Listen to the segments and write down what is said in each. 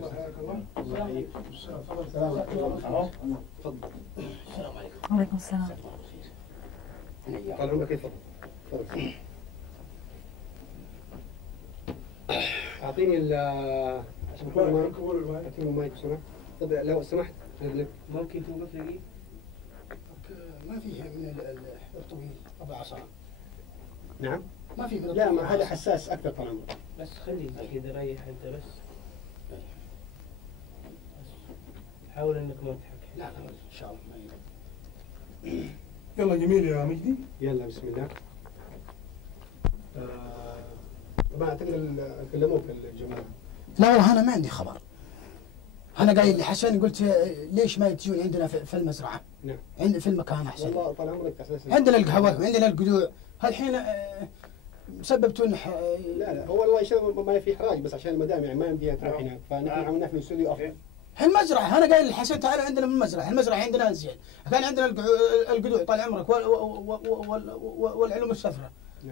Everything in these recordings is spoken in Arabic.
السلام عليكم. وعليكم السلام. طال عمرك. كيف تفضل. اعطيني عشان اعطيني المايك بسرعه. طب لو سمحت ممكن توقف لي؟ ما فيه من الطويل ابو عصا. نعم؟ ما في من لا، ما هذا حساس اكثر طال عمرك. بس خليه كذا ريح انت بس. حاول انك ما تحكي. لا ان شاء الله ما يلا جميل يا مجدي. يلا بسم الله. ما اعتقد كلموك الجماعه. لا والله انا ما عندي خبر. انا قايل لحسن قلت ليش ما تجون عندنا في المزرعه؟ نعم. في المكان احسن. والله طال عمرك اساسا عندنا القهوه وعندنا القدوع، هالحين سببتوا لا هو الله يشوف ما في احراج، بس عشان المدام يعني ما يمديها تروح هناك، فنحن عملناه في الاستوديو افضل. المزرعه انا قايل لحسن تعالوا عندنا في المزرعه عندنا زين، كان عندنا القدوع طال عمرك والعلوم السفره.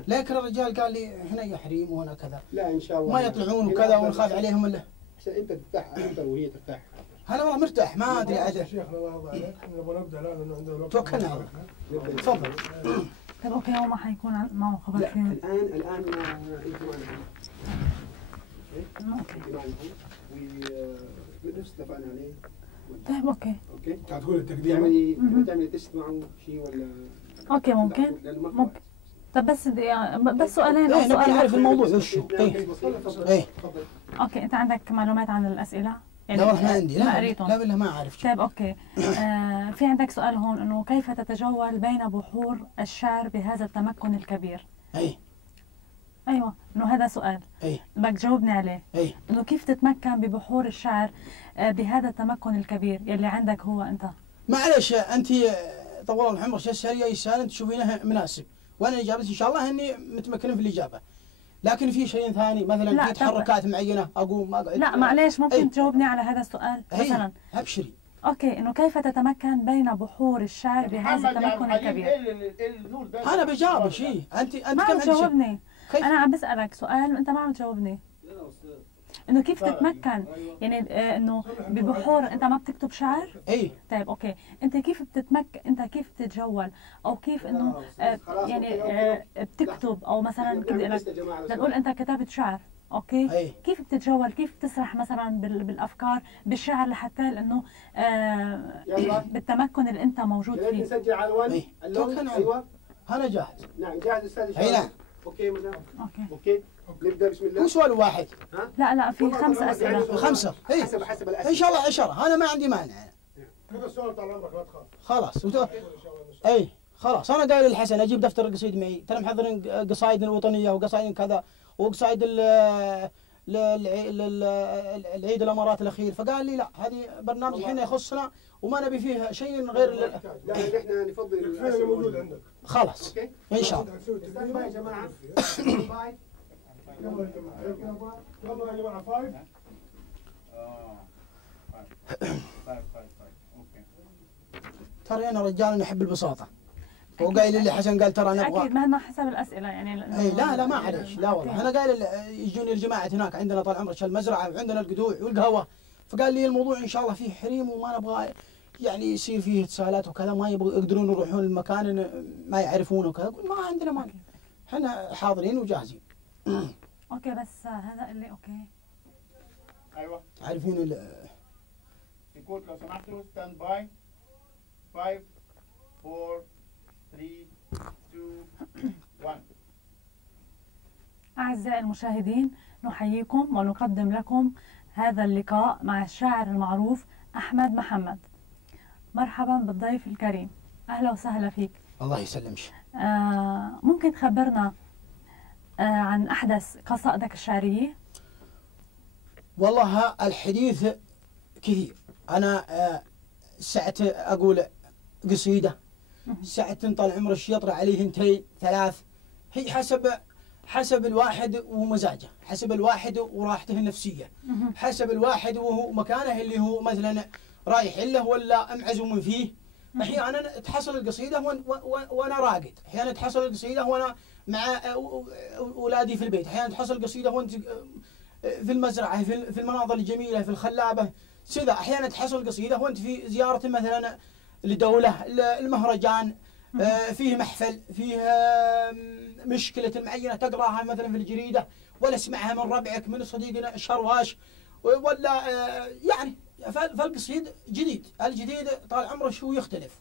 لكن الرجال قال لي هنا يحريم وهنا كذا. لا ان شاء الله ما يطلعون وكذا ونخاف عليهم الا عشان انت ترتاح انت وهي ترتاح. انا والله مرتاح ما ادري عاد. يا شيخ الله يرضى عليك، احنا نبغى نبدا الان لانه عندنا وقت. توكلنا على الله. تفضل. طيب اوكي، هو ما حيكون معه خبر فيه. الان انتم اوكي. ونفس اتفقنا عليه. طيب اوكي. اوكي. تقول التقديم. تعملي تست معه شيء ولا؟ اوكي ممكن. ممكن. طب بس سؤالين او نبي سؤال نعرف الموضوع وشو. ايه. اوكي، انت عندك معلومات عن الاسئله؟ يعني لا والله ما عندي. ما قريتهم. لا بالله ما اعرف. طيب اوكي. في عندك سؤال هون انه كيف تتجول بين بحور الشعر بهذا التمكن الكبير؟ ايوه، انه هذا سؤال. بدك تجاوبني عليه. انه كيف تتمكن ببحور الشعر بهذا التمكن الكبير يلي عندك هو انت؟ معلش انت طول الله عمرك تسالي اي سؤال انت تشوفينه مناسب، وانا اجابتي ان شاء الله اني متمكنين في الاجابه. لكن في شيء ثاني مثلا في تحركات معينه اقوم اقعد. لا معليش، ممكن تجاوبني على هذا السؤال مثلا؟ ابشري. اوكي، انه كيف تتمكن بين بحور الشعر بهذا التمكن الكبير؟ انا بجاوب شيء. انت ما عم تجاوبني. انا عم بسالك سؤال وانت ما عم تجاوبني. انه كيف تتمكن يعني انه ببحور انت ما بتكتب شعر؟ طيب اوكي، انت كيف بتتمكن، انت كيف بتتجول او كيف انه يعني بتكتب او مثلا كده لنقول انت كتبت شعر، اوكي؟ كيف بتتجول، كيف بتسرح مثلا بالافكار بالشعر لحتى انه بالتمكن اللي انت موجود فيه؟ نسجل على اللون. ايوه انا جاهز. نعم جاهز استاذ. اي نعم. اوكي مدام. اوكي نبدا بسم الله. هو سؤال واحد؟ لا في 5 اسئله. 5. حسب الاسئله ان شاء الله 10. انا ما عندي مانع. هذا السؤال طال عمرك لا تخاف. خلاص. خلاص انا قايل للحسن اجيب دفتر القصيد معي، ترى محضرين قصايد الوطنيه وقصايد كذا وقصايد العيد الامارات الاخير، فقال لي لا هذه برنامج الحين يخصنا وما نبي فيه شيء غير لا نحن نفضل الاسئله موجود عندك. خلاص ان شاء الله. باي يا جماعه. باي. يلا يا جماعه 5. ترى انا رجال نحب البساطه، وقايل لي حسن قال ترى انا ابغى اكيد ما حسب الاسئله يعني. لا ما عليش. لا والله انا قايل يجوني الجماعه هناك عندنا طال عمرك المزرعه وعندنا القدوع والقهوه، فقال لي الموضوع ان شاء الله فيه حريم وما نبغى يعني يصير فيه اتصالات وكذا، ما يقدرون يروحون المكان ما يعرفونه وكذا. قلت ما عندنا مانع، احنا حاضرين وجاهزين. اوكي بس هذا اللي اوكي. ايوه عارفين يقول لو سمحتوا ستاند باي 5 4 3 2 1. أعزائي المشاهدين، نحييكم ونقدم لكم هذا اللقاء مع الشاعر المعروف أحمد محمد. مرحبا بالضيف الكريم، أهلا وسهلا فيك. الله يسلمك. ممكن تخبرنا عن أحدث قصائدك الشعرية؟ والله الحديث كثير. أنا ساعة أقول قصيدة، ساعة طال عمر يطرح عليه 2 3. هي حسب الواحد ومزاجه، حسب الواحد وراحته النفسية، حسب الواحد وهو مكانه اللي هو مثلا رايح له ولا معزوم فيه. أحيانا تحصل القصيدة وأنا راقد، أحيانا تحصل القصيدة وأنا مع أولادي في البيت، أحيانا تحصل القصيدة وأنت في المزرعه، في المناظر الجميله، في الخلابه، كذا احيانا تحصل قصيده وانت في زياره مثلا لدوله، المهرجان، فيه محفل، فيه مشكله معينه تقراها مثلا في الجريده ولا اسمعها من ربعك من صديقنا شرواش ولا يعني. فالقصيد جديد، الجديد طال عمره شو يختلف.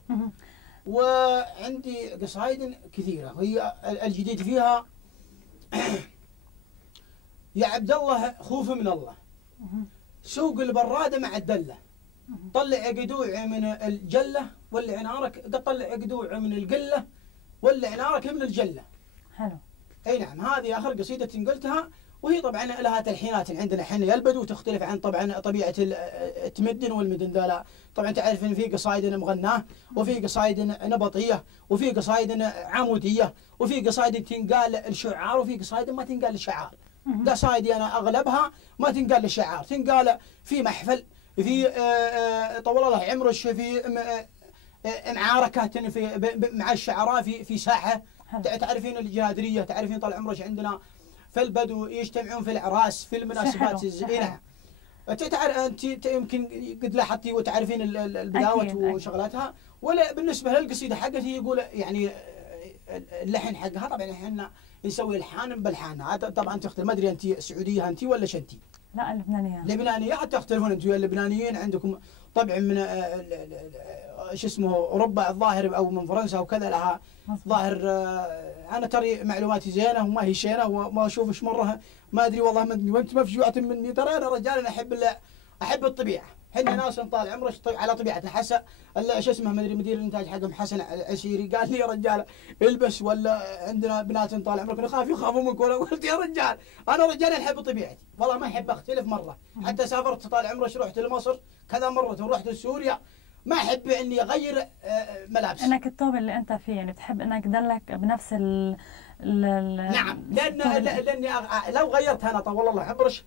وعندي قصايد كثيره، هي الجديد فيها يا عبد الله خوف من الله، سوق البراده مع الدله، طلع قدوع من الجله ولع نارك، طلع قدوع من القله ولع نارك من الجله. حلو. اي نعم، هذه اخر قصيده قلتها، وهي طبعا لها تلحينات عندنا احنا يا البدو، تختلف عن طبعا طبيعه التمدن والمدن ذولا. طبعا تعرف ان في قصايد مغناه، وفي قصايد نبطيه، وفي قصايد عموديه، وفي قصايد تنقال الشعار، وفي قصايد ما تنقال الشعار. قصايدي انا اغلبها ما تنقال للشعار، تنقال في محفل، في طول الله عمرش، في معاركات مع الشعراء في ساحه. تعرفين الجنادريه، تعرفين طال عمرش عندنا في البدو يجتمعون في الاعراس في المناسبات الزينه. انت يمكن قد لاحظتي وتعرفين البداوه وشغلاتها. ولا بالنسبه للقصيده حقتي يقول يعني اللحن حقها طبعا احنا نسوي الحان بالحانها. طبعا تختلف، ما ادري انت سعوديه انت ولا شنتي؟ لا اللبنانيه. لبنانيه حتى تختلفون انتم اللبنانيين، عندكم طبعا من شو اسمه اوروبا الظاهر او من فرنسا وكذا لها ظاهر. انا ترى معلوماتي زينه وما هي شينه وما اشوف ايش مره ما ادري والله ما ادري، وانت مفجوعه مني. ترى انا رجال انا احب الطبيعه، احنا ناس طال عمرك على طبيعتنا. حسن شو اسمه ما ادري مدير الانتاج حقهم حسن عسيري قال لي يا رجال البس، ولا عندنا بنات طال عمرك نخاف يخافوا منك، ولا قلت يا رجال انا رجال احب طبيعتي والله ما احب اختلف مره. حتى سافرت طال عمرك رحت لمصر كذا مره ورحت لسوريا، ما احب اني اغير ملابس. انك الثوب اللي انت فيه يعني بتحب انك تدلك بنفس نعم، لاني لو غيرت انا طول الله عمرك،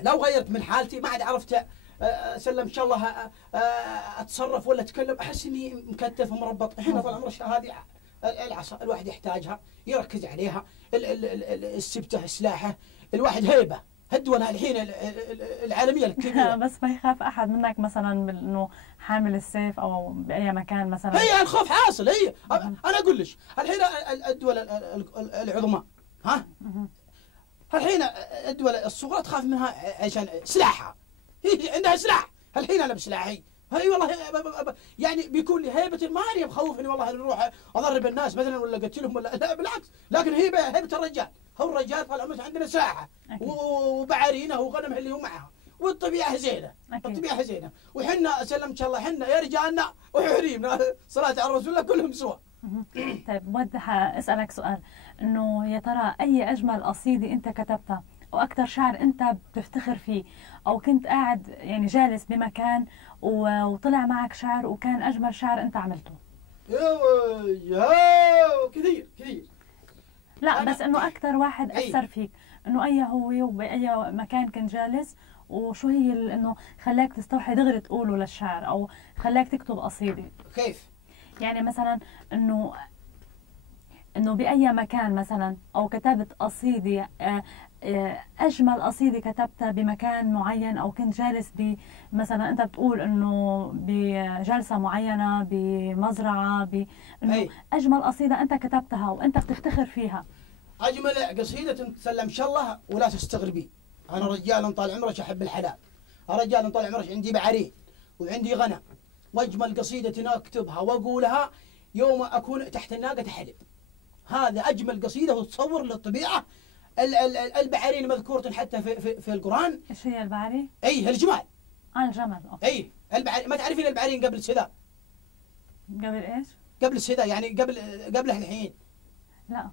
لو غيرت من حالتي ما عاد عرفت سلم ان شاء الله اتصرف ولا اتكلم، احس اني مكتف ومربط. هنا طال عمرك هذه العصا الواحد يحتاجها يركز عليها، السبته سلاحه، الواحد هيبه. الدول الحين العالميه الكبيره بس ما يخاف احد منك مثلا انه حامل السيف او باي مكان مثلا. هي الخوف حاصل. هي انا اقول لك الحين الدول العظمى ها، الحين الدول الصغرى تخاف منها عشان سلاحها، هي عندها سلاح. الحين انا بسلاحي هي والله يعني بيكون لي هيبه المال مخوفني والله نروح اضرب الناس مثلا ولا اقتلهم ولا لا بالعكس، لكن هيبه الرجال. هو الرجال طال عمرك عندنا سلاحه وبعارينه وغنمه اللي هو معها، والطبيعه زينه. الطبيعه زينه، وحنا سلم ان شاء الله حنا يا رجالنا وحريمنا صلاه على الرسول الله كلهم سوا. طيب بدي اسالك سؤال، انه يا ترى اي اجمل قصيده انت كتبتها واكثر شعر انت بتفتخر فيه، او كنت قاعد يعني جالس بمكان وطلع معك شعر وكان اجمل شعر انت عملته؟ يا كثير. لا بس انه اكثر واحد اثر فيك، انه اي هو وباي مكان كنت جالس، وشو هي انه خلاك تستوحي دغري تقوله للشعر او خلاك تكتب قصيده؟ كيف؟ يعني مثلا انه باي مكان مثلا، او كتبت قصيده اجمل قصيده كتبتها بمكان معين، او كنت جالس مثلا انت بتقول انه بجلسه معينه بمزرعه انه اجمل قصيده انت كتبتها وانت بتفتخر فيها. اجمل قصيده تسلم ان شاء الله ولا تستغربي. انا رجال طال عمرك احب الحلال، رجال طال عمرك عندي بعرين وعندي غنم، واجمل قصيده اكتبها واقولها يوم اكون تحت الناقه حلب. هذا اجمل قصيده وتصور للطبيعه. البعارين مذكورة حتى في القرآن. ايش هي البعاري؟ اي الجمال. الجمل. اي البعارين، ما تعرفين البعارين قبل السداء؟ قبل ايش؟ قبل السداء يعني قبله الحين. لا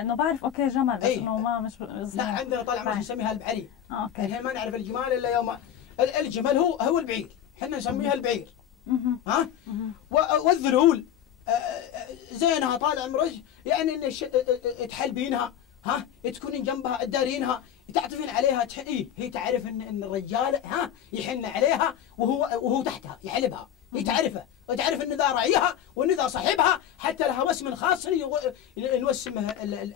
انه بعرف اوكي جمل بس انه ما مش لا عندنا طال عمرك نسميها البعارين. اوكي. الحين ما نعرف الجمال الا يوم الجمل هو البعير، احنا نسميها البعير. ها؟ والذلول زينها طال عمرك يعني ان تحلبينها، ها تكونين جنبها تدارينها تعطفين عليها هي تعرف ان الرجال ها يحن عليها وهو تحتها يحلبها، هي تعرفه وتعرف ان ذا راعيها وان ذا صاحبها، حتى لها وسم خاص نوسمه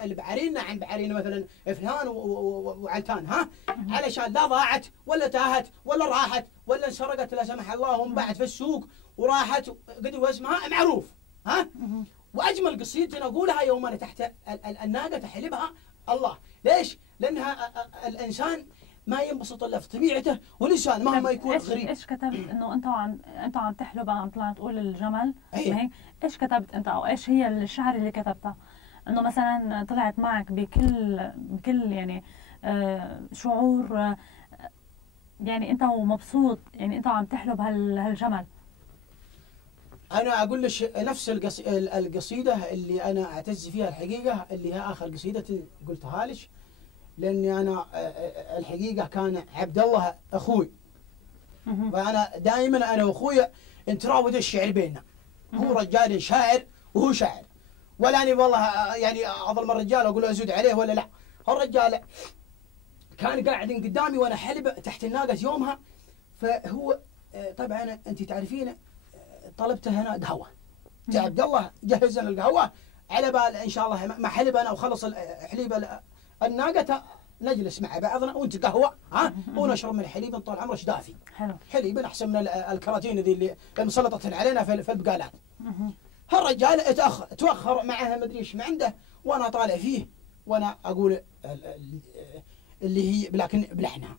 البعارين عن بعارين مثلا فلان وعلتان، ها، علشان لا ضاعت ولا تاهت ولا راحت ولا انسرقت لا سمح الله وانباعت في السوق وراحت قد واسمها معروف، ها. واجمل قصيدة اقولها يوم انا تحت الناقه تحلبها الله. ليش؟ لانها الانسان ما ينبسط الا في طبيعته، والانسان مهما يكون غريب. ايش كتبت انه انت عم تحلب عم طلعت تقول الجمل؟ هيك ايش كتبت انت او ايش هي الشعر اللي كتبتها؟ انه مثلا طلعت معك بكل يعني شعور، يعني انت مبسوط، يعني انت عم تحلب هالجمل. انا اقول لك نفس القصيده اللي انا اعتز فيها الحقيقه، اللي هي اخر قصيده قلتها لك، لاني انا الحقيقه كان عبد الله اخوي، وانا دائما انا واخوي نتراود الشعر بيننا. هو رجال شاعر وهو شاعر، ولا اني والله يعني اظلم الرجال اقول ازود عليه ولا لا. الرجال كان قاعد قدامي وانا حلب تحت الناقه يومها، فهو طبعا انت تعرفين طلبته هنا قهوه. جاء عبد الله جهز لنا القهوه على بال ان شاء الله ما حلب انا وخلص حليب الناقه نجلس مع بعضنا ونتقهوى، ها، ونشرب من الحليب طال عمرك دافي. حلو. حليب احسن من الكراتين ذي اللي مسلطه علينا في البقالات. هالرجال توخر معها مدري ايش ما عنده، وانا طالع فيه وانا اقول اللي هي لكن بلحنها.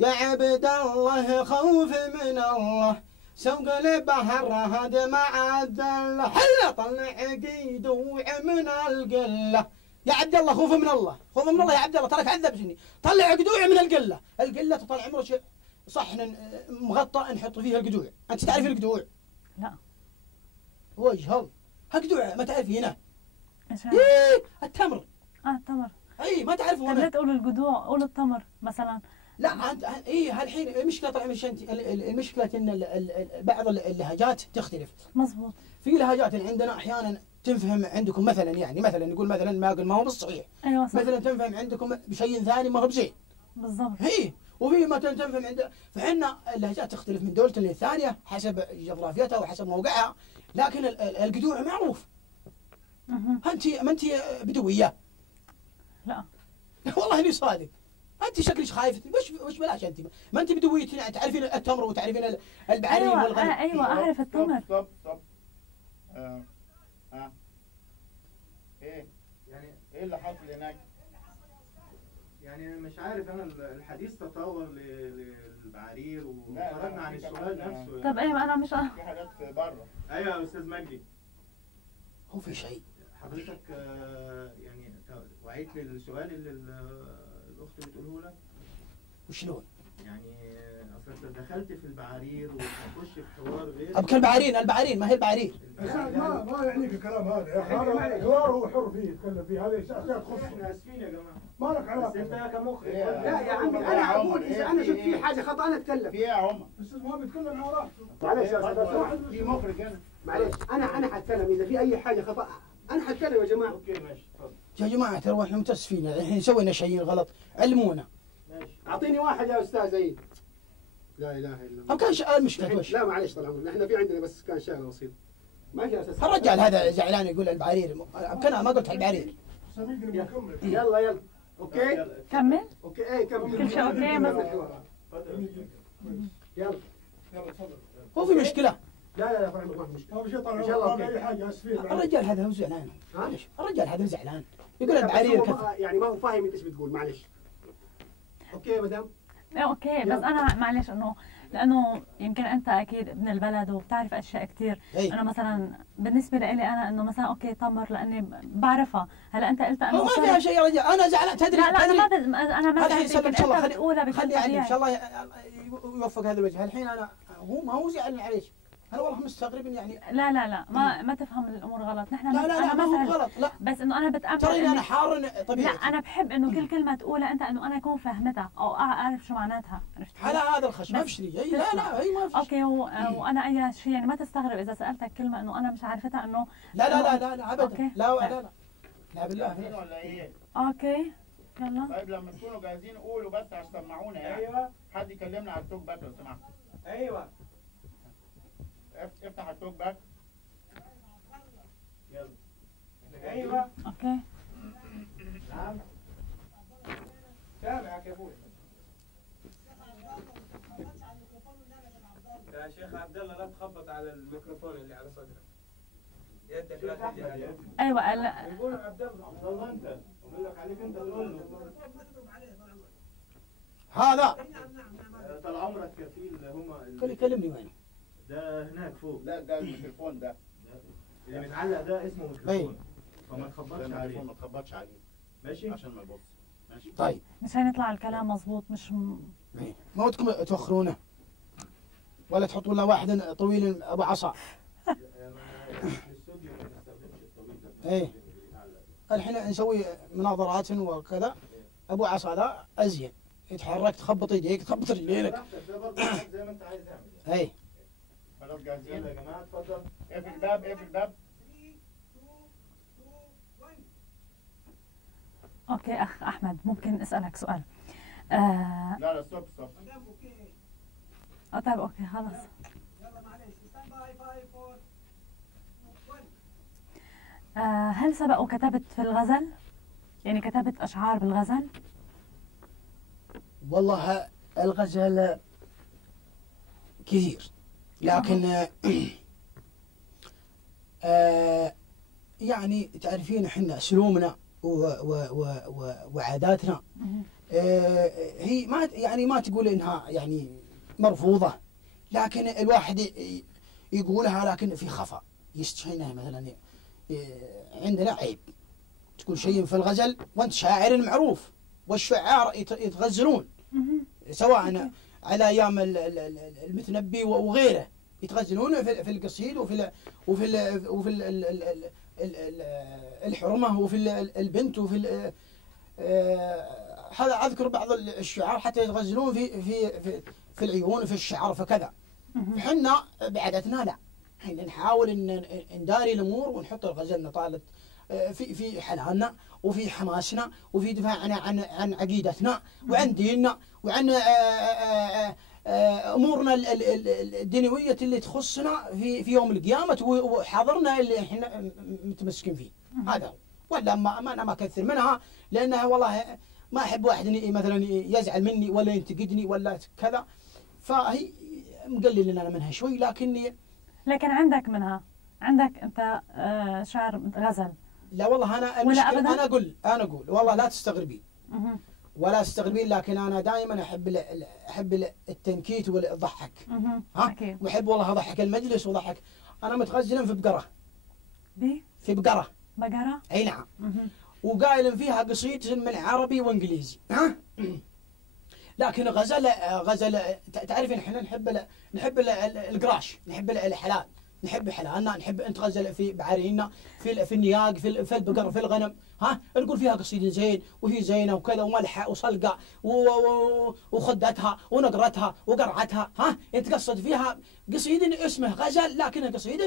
يا عبد الله خوف من الله سوق البحر هذا ما عاد الله، حلا طلع قيدوع من القله. يا عبد الله خوف من الله، خوف من الله يا عبد الله، تراك عذبتني. طلع قدوع من القله، القله طال عمرك صحن مغطى نحط فيها القدوع. انت تعرفين القدوع؟ لا. وجهل هالقدوع ما تعرفينه؟ ايش ايه التمر. التمر. اي ما تعرفونه. طب لا تقول القدوع، قول التمر مثلا. لا انت ايه هالحين المشكله طبعا المشكله ان بعض اللهجات تختلف. مزبوط. في لهجات عندنا احيانا تنفهم عندكم مثلا، يعني مثلا نقول مثلا ما هو بالصحيح. ايوه صح. مثلا تنفهم عندكم بشيء ثاني ما هو بزين. بالضبط. هي وفي مثلا تنفهم عند، فحنا اللهجات تختلف من دولة للثانية حسب جغرافيتها وحسب موقعها، لكن القدوع معروف. ما انت بدوية؟ لا والله اني صادق. انت شكلك خايف، وش بلاش انت ما انت بدوية، تعرفين التمر وتعرفين البعارين والغنم. ايوه اعرف التمر. طب ايه ايه اللي حصل هناك؟ يعني مش عارف انا الحديث تطور للبعارير وخرجنا عن السؤال نفسه. طب ايوه انا مش في حاجات بره. ايوه يا استاذ مجدي، هو في شيء حضرتك يعني وعيت للسؤال اللي الاخت بتقوله لك؟ وشلون؟ يعني اصل انت دخلت في البعارير وهتخش في حوار غير ابكى البعارين ما هي البعارير. ما يعنيك الكلام هذا يا اخي، هذا حوار هو حر فيه يتكلم فيه، هذه اشياء تخصه. احنا اسفين يا جماعه، ما لك علاقه. بس انت كمخرج. لا يا عمي انا اقول اذا انا شفت فيه حاجه خطا انا اتكلم في ايه يا عمر؟ الاستاذ ما بيتكلم على راحته. معلش يا استاذ، في مخرج هنا. معلش انا حتكلم اذا في اي حاجه خطا انا حتكلم يا جماعه. اوكي ماشي اتفضل. يا جماعة ترى احنا متأسفين، الحين سوينا شيء غلط، علمونا. ماشي اعطيني واحد يا استاذ عيد. لا اله الا الله. أو كان سؤال مشكلة وش؟ لا معلش طال عمرك، احنا في عندنا بس كان شغله بسيطه. ماشي يا استاذ. الرجال هذا زعلان يقول البعارير، كان ما قلت البعارير. سامحني بكمل. يلا اوكي كمل. اوكي ايه كمل كل شيء اوكي مزبوط. يلا يلا تفضل. هو في مشكلة. لا طال عمرك ما في مشكله. ما في شيء طال إن شاء الله عمرك، أوكي. اي حاجه اسفين. الرجال هذا هو زعلان. معلش الرجال هذا زعلان يقول لا، بس البعارير هو كذا. يعني ما هو فاهم انت ايش بتقول. معلش اوكي يا مدام. اوكي بس انا معلش انه لانه يمكن انت اكيد ابن البلد وبتعرف اشياء كثير. انا مثلا بالنسبه لي انا انه مثلا اوكي تمر لاني بعرفها. هلا انت قلت انه هو ما فيها شيء يا رجال، انا زعلان تدري. لا انا ما الحين سلم ان شاء الله بتقولها بكل خلي يعني ان شاء طبيعي. الله يوفق هذا الوجه. الحين انا هو ما هو زعلان عليك، انا والله مستغرب يعني. لا ما تفهم الامور غلط. نحن لا انا ما هو مثلا غلط، لا بس انه انا بتامل ترى انا حار لا طبيعي. انا بحب انه كل كلمه تقولها انت انه انا اكون فاهمتها او اعرف شو معناتها. عرفت كيف؟ على هذا الخش ما بشري. اي لا اي ما في. اوكي وانا اي شيء يعني ما تستغرب اذا سالتك كلمه انه انا مش عارفتها انه لا ابدا. أوكي. لا بالله. جاهزين ولا ايه؟ اوكي يلا. طيب لما تكونوا جاهزين قولوا بس عشان تسمعونا يعني. ايوه حد يكلمنا على التوك باك لو سمحت. ايوه افتح التوك باك. يلا. ايوه. اوكي. نعم. سامعك يا ابوي. يا شيخ عبد الله لا تخبط على الميكروفون اللي على صدرك. يدك لا تجي عليه. ايوه يقولوا عبد الله. عبد الله انت اقول لك عليك انت تقول له. هذا طال عمرك كفيل هم اللي يكلمني وين؟ ده هناك فوق. لا ده الميكروفون ده. اللي متعلق ده اسمه ميكروفون. فما تخبطش عليه. ما تخبطش عليه. ماشي؟ عشان ما يبص. ماشي. طيب مشان يطلع الكلام مظبوط مش ما ودكم توخرونه ولا تحطوا لنا واحد طويل ابو عصا؟ الاستوديو ما بنستخدمش الطويل ده. ايه الحين نسوي مناظرات وكذا، ابو عصا ذا ازين، يتحرك تخبط يديك تخبط رجلينك. براحتك ده برضه زي ما انت عايز اعمل. اي خلاص جاهزين يلا يا جماعه اتفضل. اقفل الباب اقفل الباب. اوكي. اخ احمد ممكن اسالك سؤال؟ لا لا ستوب ستوب. طيب اوكي خلاص. هل سبق وكتبت في الغزل؟ يعني كتبت اشعار بالغزل؟ والله الغزل كثير، لكن يعني تعرفين احنا اسلوبنا وعاداتنا هي ما تقول انها يعني مرفوضه، لكن الواحد يقولها لكن في خفا، يستحينها مثلا عندنا عيب تقول شيء في الغزل وانت شاعر معروف، والشعار يتغزلون سواء على ايام المتنبي وغيره، يتغزلون في القصيد وفي الحرمه وفي البنت وفي هذا اذكر بعض الشعار حتى يتغزلون في العيون وفي الشعر فكذا. فحنا بعادتنا لا، احنا نحاول ان نداري الامور ونحط الغزل نطالب في حناننا وفي حماسنا وفي دفاعنا عن عقيدتنا وعن ديننا وعن امورنا الدنيويه اللي تخصنا في يوم القيامه وحاضرنا اللي احنا متمسكين فيه. هذا هو. ولا انا ما اكثر منها، لانها والله ما احب واحد مثلا يزعل مني ولا ينتقدني ولا كذا، فهي مقلل لنا منها شوي. لكن عندك منها، عندك انت شعر غزل؟ لا والله انا المشكله انا اقول والله لا تستغربين ولا تستغربين، لكن انا دائما احب التنكيت والضحك. ها واحب والله اضحك المجلس وضحك. انا متغزل في بقره. في بقره. اي نعم. وقايل فيها قصيد من عربي وانجليزي. ها لكن غزل تعرفين احنا نحب القراش، نحب الحلال، نحب حلالنا، نحب نتغزل في بعارينا، في النياق، في البقر، في الغنم. ها نقول فيها قصيد زين وهي زينه وكذا وملحه وصلقه وخدتها ونقرتها وقرعتها. ها نتقصد فيها قصيد اسمه غزل، لكن قصيد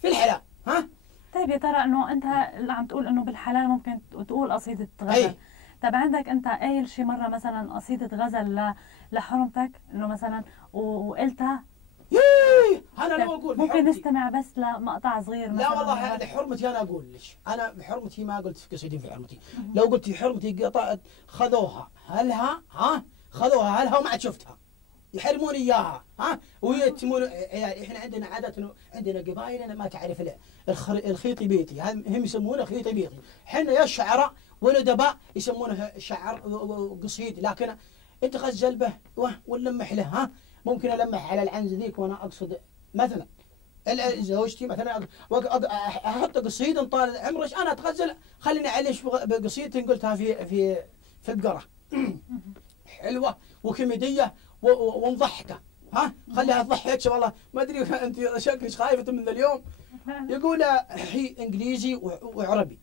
في الحلال. ها طيب يا ترى انه انت اللي عم تقول انه بالحلال ممكن تقول قصيده غزل؟ طيب عندك انت قايل شي مره مثلا قصيده غزل لحرمتك انه مثلا وقلتها؟ انا لو اقول ممكن نستمع بس لمقطع صغير مثلا. لا والله لحرمتي انا اقول لك، انا بحرمتي ما قلت في قصيدين في حرمتي. لو قلت في حرمتي خذوها هلها، خذوها هلها وما عاد شفتها، يحرمون اياها. ويتمون. احنا عندنا عاده، عندنا قبائل ما تعرف الخيطي بيتي، هم يسمونه خيطي بيتي. احنا يا الشعراء والادباء يسمونه شعر قصيد، لكن انت غزل به ونلمح له. ممكن المح على العنز ذيك وانا اقصد مثلا زوجتي مثلا احط قصيد طال عمرك انا اتغزل، خليني اعلش بقصيدة قلتها في البقره حلوه وكوميديه ومضحكه. خليها تضحك. والله ما ادري انت شكلك خايفه من اليوم. يقول هي انجليزي وعربي.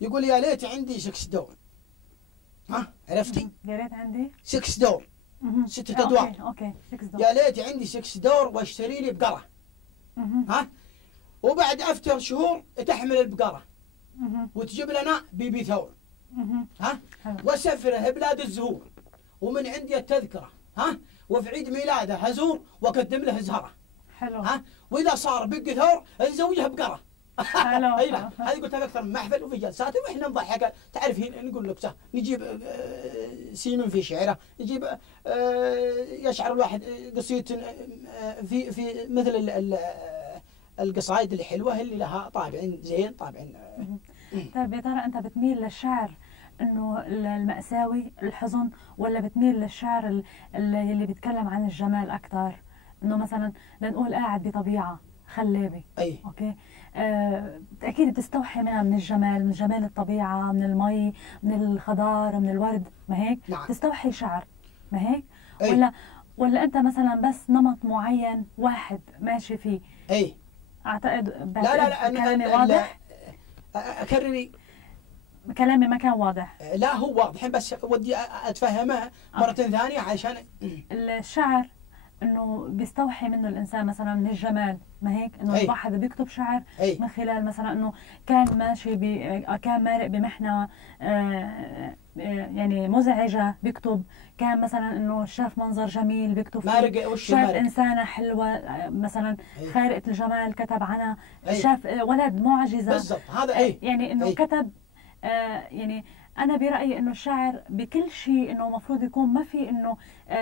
يقول يا ليت عندي 6 دور. عرفتي؟ يا ريت عندي 6 دور، 6 ادوار. اوكي 6 دور. يا ليت عندي 6 دور واشتري لي بقره. وبعد افتر شهور تحمل البقره وتجيب لنا بيبي ثور. واسفره بلاد الزهور ومن عندي التذكره. وفي عيد ميلاده هزور واقدم له زهره. حلو. ها، واذا صار بقثور نزوجها بقره. حلو. اي لا، هذه قلتها اكثر من محفل وفي جلسات واحنا نضحك. تعرفين نقول لك نجيب سيمن في شعره، نجيب يشعر الواحد قصيده في مثل القصائد الحلوه اللي لها طابع زين طابع. طيب يا ترى انت بتميل للشعر انه المأساوي الحزن، ولا بتميل للشعر اللي بيتكلم عن الجمال اكثر؟ انه مثلا لنقول قاعد بطبيعه خلابه، اي اوكي، اكيد بتستوحي منها من الجمال، من جمال الطبيعه، من المي، من الخضار، من الورد، ما هيك؟ نعم. تستوحي شعر، ما هيك؟ أي. ولا انت مثلا بس نمط معين واحد ماشي فيه؟ اي اعتقد لا كلامي واضح؟ اكرري. كلامي ما كان واضح. لا هو واضح، بس ودي اتفهمها مرة ثانية عشان الشعر انه بيستوحي منه الانسان مثلا من الجمال، ما هيك؟ انه أي. الواحد بيكتب شعر أي. من خلال مثلا انه كان ماشي كان مارق بمحنه يعني مزعجه بيكتب، كان مثلا انه شاف منظر جميل بيكتب فيه، مارق. وش شاف مارق؟ انسانه حلوه مثلا أي. خارقه الجمال كتب عنها، أي. شاف ولد معجزه بالضبط هذا. اي يعني انه أي. كتب يعني أنا برأيي إنه الشعر بكل شيء إنه المفروض يكون ما في إنه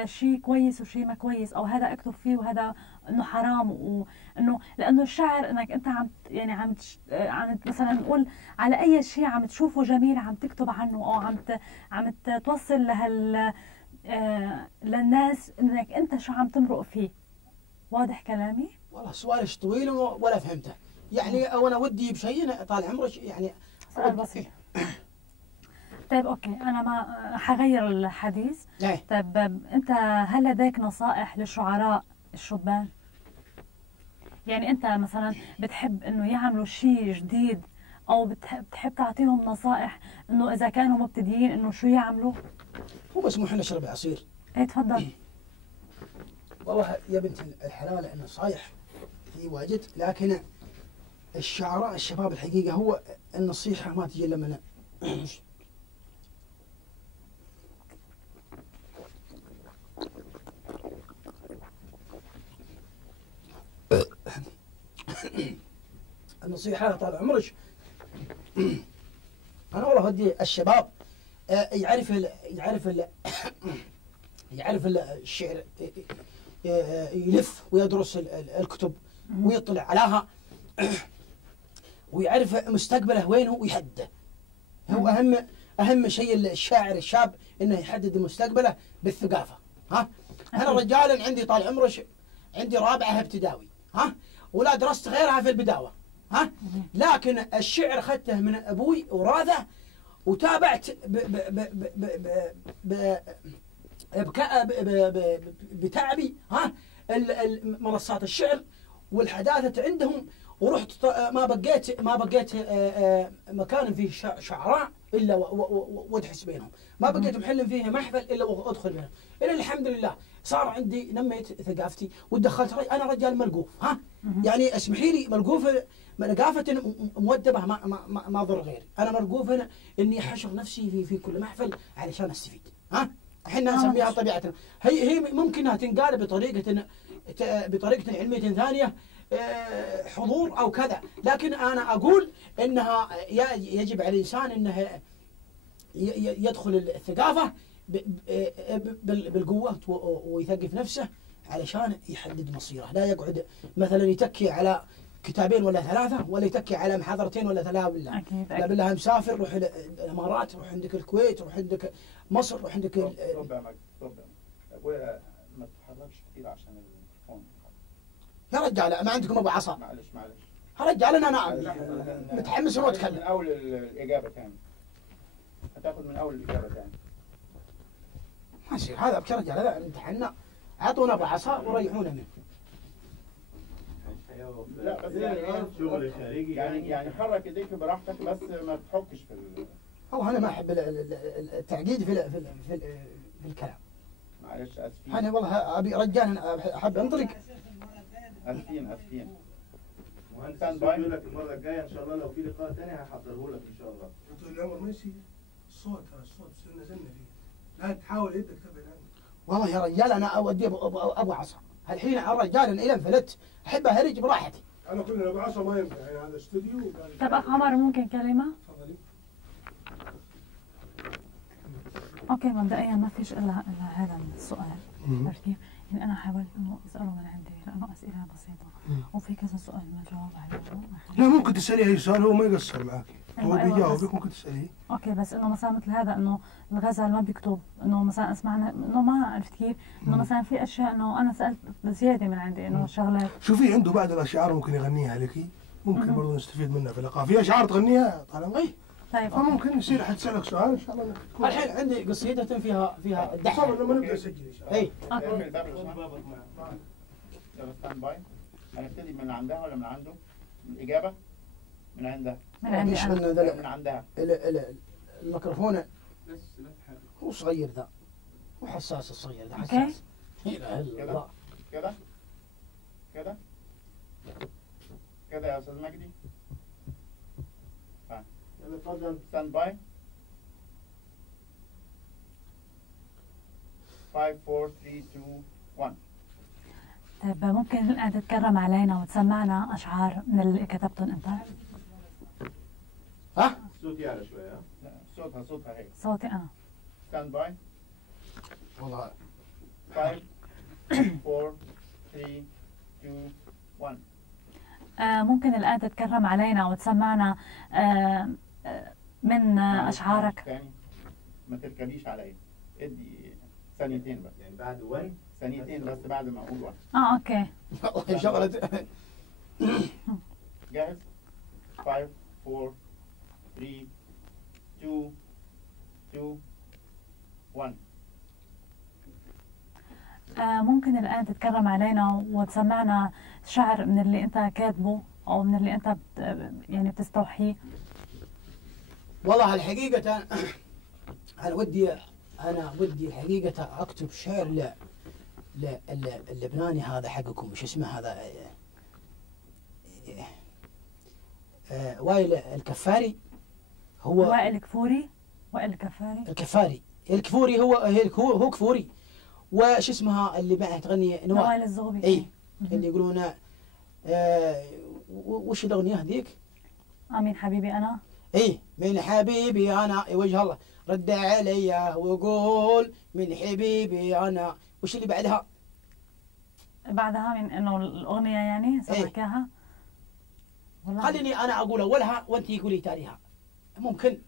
شيء كويس وشيء ما كويس، أو هذا أكتب فيه وهذا إنه حرام، وإنه لأنه الشعر إنك أنت عم مثلا نقول على أي شيء عم تشوفه جميل عم تكتب عنه، أو عم توصل للناس إنك أنت شو عم تمرق فيه. واضح كلامي؟ والله سؤالش طويل ولا فهمته يعني، او انا ودي بشيء طال عمرك يعني. سؤال بسيط. طيب اوكي، انا ما حغير الحديث. ايه. طيب انت هل لديك نصائح للشعراء الشبان؟ يعني انت مثلا بتحب انه يعملوا شيء جديد، او بتحب تعطيهم نصائح انه اذا كانوا مبتدئين انه شو يعملوا؟ هو مسموح لنا نشرب عصير. ايه تفضل. والله يا بنت الحلال انا صايح في واجد، لكن الشعراء الشباب الحقيقه هو النصيحه ما تجي الا من النصيحه طال عمرك. انا والله ودي الشباب يعرف الشعر، يلف ويدرس الكتب ويطلع عليها ويعرف مستقبله وينه ويحدده. هو اهم شيء الشاعر الشاب انه يحدد مستقبله بالثقافه. ها انا رجال عندي طال عمرك عندي رابعه ابتدائي، ها ولا درست غيرها في البداوه، ها لكن الشعر اخذته من ابوي وراثه، وتابعت بتعبي ها منصات الشعر والحداثه عندهم، ورحت ما بقيت مكان فيه شعراء الا وادحس بينهم، ما بقيت محل فيه محفل الا وادخل بينهم. الى الحمد لله صار عندي نميت ثقافتي ودخلت انا رجال ملقوف، ها يعني اسمحي لي ملقوف ثقافة مودبة ما ضر غيري، انا ملقوف اني حشر نفسي في كل محفل علشان استفيد. ها احنا نسميها طبيعتنا، هي ممكنها تنقال بطريقة علمية ثانية حضور او كذا، لكن انا اقول انها يجب على الانسان انه يدخل الثقافة بالقوة ويثقف نفسه علشان يحدد مصيره، لا يقعد مثلا يتكي على كتابين ولا ثلاثة، ولا يتكي على محاضرتين ولا ثلاثة. بالله أكيد. لا بالله مسافر، روح الامارات، روح عندك الكويت، روح عندك مصر، روح عندك ابويا ما تتحركش كثير عشان الميكروفون. يا رجال ما عندكم ابو عصا؟ معلش يا رجال انا متحمس انه اتكلم. من اول الاجابه ثاني هتاخذ من اول الاجابه ثاني. ما يصير هذا ابكي رجال، هذا امتحنا، اعطونا ابو عصا وريحونا منه. لا بس يعني شغل خارجي يعني حرك ايديك براحتك، بس ما تحكش في هو انا ما احب التعقيد في الكلام. معلش اسفين. انا والله ابي رجال احب انطلق. اسفين مهندس يقول لك المره الجايه ان شاء الله لو في لقاء ثاني هحضره لك ان شاء الله. دكتور العمر ماشي الصوت نزلنا فيه، لا تحاول يدك تبعد عنه. والله يا رجال انا اودي ابو عصا. الحين على الرجال إلى انفلت أحب أهرج براحتي. انا كلنا ابو عصا ما ينفع يعني هذا استوديو. طب اخ عمر ممكن كلمه؟ تفضلي. اوكي مبدئيا ما فيش الا هذا السؤال، عرفت كيف؟ يعني انا حاولت انه اساله من عندي لانه اسئله بسيطه وفي كذا سؤال ما جاوب عليه. لا ممكن تساليه اي سؤال هو ما يقصر معك. هو أيوة بيجاوبك ممكن تساليه. اوكي بس انه مثلا مثل هذا انه الغزل ما بيكتب، انه مثلا اسمعنا انه ما عرفت كيف؟ انه مثلا في اشياء انه انا سالت زياده من عندي انه شغلات. شوفي عنده بعض الاشعار ممكن يغنيها لك، ممكن برضه نستفيد منها في اللقاء. في اشعار تغنيها طالما اي طيب فممكن يصير حتسالك سؤال ان شاء الله. الحين عندي قصيدة فيها دحر. صبر لما نبدا نسجل ان شاء الله. اي اقفل الباب لو سمحت. يلا ستاند باي. هنبتدي من عندها ولا من عنده؟ الإجابة من عندها. من عندي مش انا. من عندها. الميكروفون هو صغير ذا، هو حساس الصغير ذا اوكي. حساس. لا اله الا الله. كده كده كده يا أستاذ مجدي. يلا اتفضل. ستاند باي. 5 4 3 2 1. طيب ممكن الآن تتكرم علينا وتسمعنا أشعار من اللي كتبتهم أنت؟ ها؟ الصوت يعلى شوي. ها لا صوتها هيك. صوتي أنا. ستاند باي. والله 5 4 3 2 1. ممكن الآن تتكرم علينا وتسمعنا من أشعارك. تاني ما تركبيش عليا، ادي ثانيتين بس، يعني بعد 1 ثانيتين بس بعد ما اقول 1. أوكي. والله شغلة. جاهز؟ 5 4 3 2 1. ممكن الآن تتكرم علينا وتسمعنا شعر من اللي أنت كاتبه أو من اللي أنت يعني بتستوحيه. والله الحقيقة أنا ودي الحقيقة أكتب شعر اللبناني هذا حقكم، وش اسمه هذا؟ وائل الكفاري. هو وائل الكفوري. وائل الكفاري. الكفوري هو كفوري. وش اسمها اللي معه تغني نوال الزغبي. اي اللي يقولون وش الأغنية هذيك؟ من حبيبي أنا. اي من حبيبي أنا. وجه الله رد علي وقول من حبيبي أنا. وش اللي بعدها؟ بعدها من انه الاغنيه يعني سمعك اياها. خليني انا اقول اولها وانت قولي تاليها. ممكن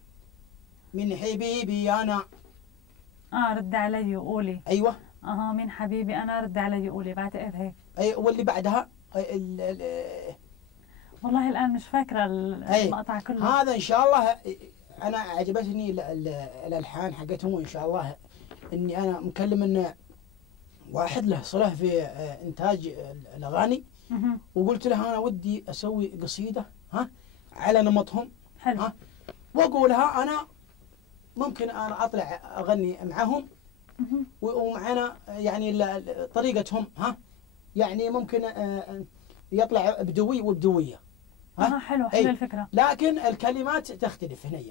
من حبيبي انا. رد علي وقولي. ايوه. من حبيبي انا رد علي وقولي، بعتقد هيك. اي واللي بعدها والله الان مش فاكره المقطع كله. هذا ان شاء الله انا عجبتني الالحان حقتهم، وان شاء الله اني انا مكلم ان واحد له صله في انتاج الاغاني، وقلت له انا ودي اسوي قصيده على نمطهم. حلو. واقولها انا ممكن انا اطلع اغني معهم ومعنا يعني طريقتهم يعني ممكن يطلع بدوي وبدويه. حلو الفكره. لكن الكلمات تختلف هنا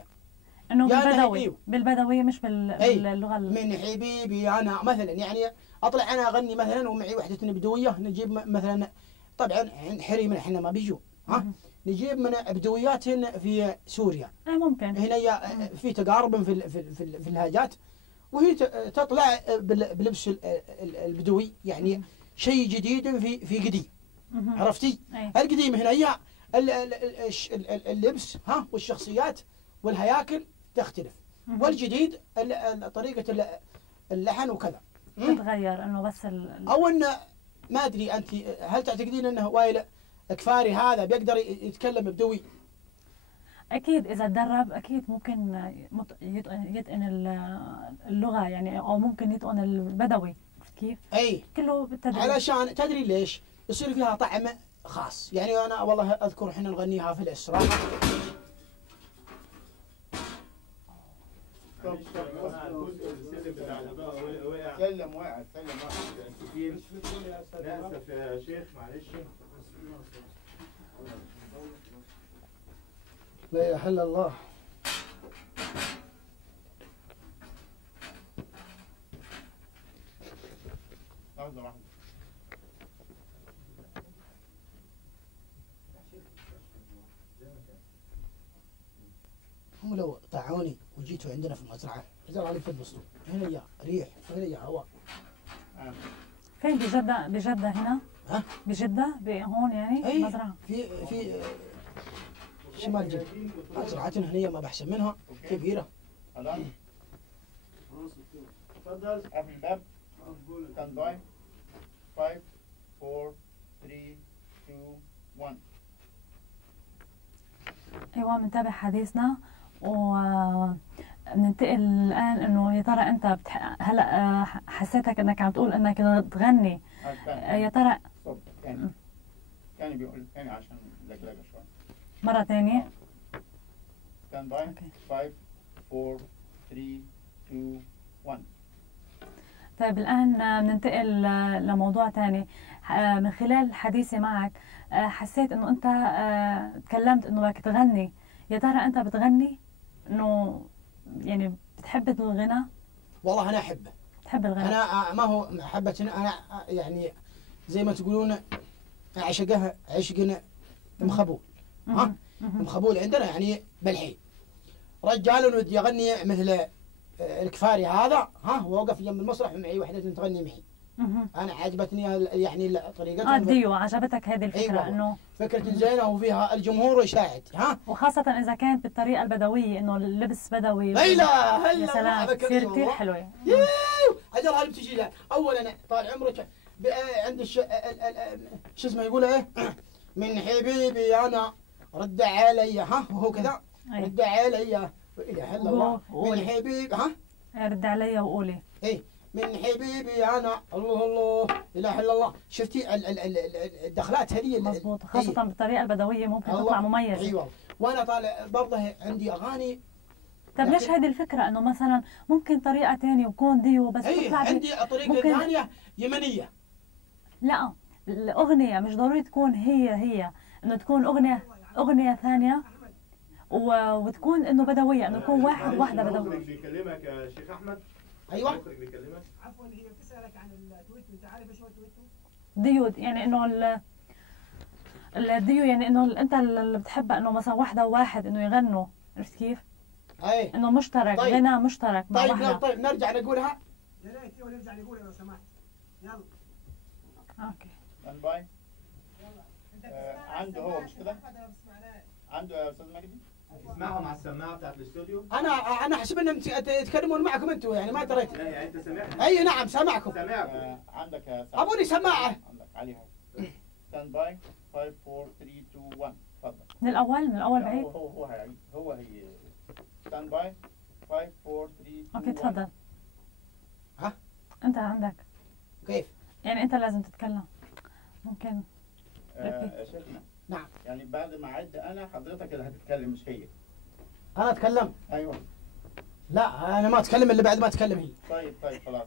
انه بالبدوي بالبدوي مش باللغه من حبيبي انا مثلا، يعني اطلع انا اغني مثلا ومعي وحده بدويه، نجيب مثلا طبعا حريم احنا ما بيجوا نجيب من بدويات في سوريا. ممكن هنا في تقارب في اللهجات، وهي تطلع بلبس البدوي، يعني شيء جديد في قديم. عرفتي؟ القديم هنا هي اللبس والشخصيات والهياكل تختلف، والجديد طريقة اللحن وكذا تتغير. انه بس او انه ما ادري انت هل تعتقدين انه وائل كفاري هذا بيقدر يتكلم بدوي؟ اكيد اذا تدرب اكيد ممكن يتقن اللغة يعني، او ممكن يتقن البدوي. كيف؟ اي كله بالتدريب. علشان تدري ليش يصير فيها طعم خاص. يعني انا والله اذكر احنا نغنيها في الاسراء. سلم وقع ناسف يا شيخ معلش. لا اله الا الله. لحظة واحدة. هم لو طاعوني وجيتوا عندنا في المزرعه رجال عليك تنبسطوا. هنا يا ريح وهنا يا هواء. فين بجدة؟ بجدة هنا؟ ها؟ بجدة؟ هون يعني؟ أي مزرعة؟ في شمال جدة. مزرعتنا هنا ما بحسن منها كبيرة. خلاص تفضل قفل الباب. ستاند باي. 5 4 3 2 1. ايوه بنتابع حديثنا وبننتقل الان انه يا ترى انت هلا حسيتك انك عم تقول انك تغني يا ترى كان بيقول ثاني عشان لقلقه شوي. مرة ثانية. ستاند باي. 5 4 3 2 1. طيب الآن بننتقل لموضوع ثاني. من خلال حديثي معك حسيت انه انت تكلمت انه بدك تغني، يا ترى انت بتغني؟ انه يعني بتحب الغنى؟ والله انا احبه. تحب الغنى؟ انا ما هو محبة، انا يعني زي ما تقولون عشقها عشق مخبول. ها؟ مخبول عندنا يعني بالحين. رجال ودي اغني مثل الكفاري هذا، ها، ووقف جنب المسرح ومعي وحده تغني معي. انا عجبتني يعني طريقتها. ديو عجبتك هذه الفكره؟ أيوة. انه فكره زينه وفيها الجمهور يساعد، ها، وخاصه اذا كانت بالطريقه البدويه، انه اللبس بدوي. هلا يا سلام، تصير كثير حلوه. اجل هاي بتجي لها. اولا طال عمرك عند شو اسمه يقول ايه من حبيبي انا رد علي، ها، وهو كذا رد علي لا اله الا الله من حبيبي، ها، رد علي وقولي ايه من حبيبي انا الله الله لا اله الا الله. شفتي الدخلات هذه مضبوط، خاصة بالطريقة البدوية ممكن تطلع مميزة. ايوه، وانا طالع برضه عندي اغاني. طيب ليش هذه الفكرة انه مثلا ممكن طريقة ثانية وكون ديو بس تطلع عندي طريقة ثانية يمنية. لا الأغنية مش ضروري تكون هي انه تكون أغنية ثانية وتكون انه بدوية، انه يكون واحد واحدة بدوية. بيكلمك يا شيخ احمد. ايوه بيكلمك. عفوا هي بتسالك عن التويت، انت عارف ايش هو التويت؟ ديو يعني انه الديو يعني انه انت اللي بتحبها انه مثلا واحدة وواحد انه يغنوا، عرفت كيف؟ اي انه مشترك. طيب. غنى مشترك مع واحدة. طيب نرجع نقولها. يا ريت نرجع نقولها لو سمحت. يلا اوكي ستاند باي. عنده هو مش كده؟ عنده يا استاذ مجدي؟ تسمعهم على السماعه بتاعت الاستوديو؟ انا احسب انهم يتكلمون معكم انتم، يعني ما دريت. لا يعني انت سامعني؟ اي نعم سامعكم. سامعكم. عندك يا ابوني سماعه. عندك عليها. ستاند باي. 5 4 3 2 1. تفضل. من الاول بعيد. هو هي. ستاند باي. 5 4 3 2 1. اوكي تفضل. ها؟ انت عندك. كيف؟ يعني انت لازم تتكلم. ممكن. يا شيخنا. نعم. يعني بعد ما اعد انا حضرتك اللي هتتكلم مش هي. انا اتكلم؟ ايوه. لا انا ما اتكلم الا بعد ما اتكلم هي. طيب خلاص.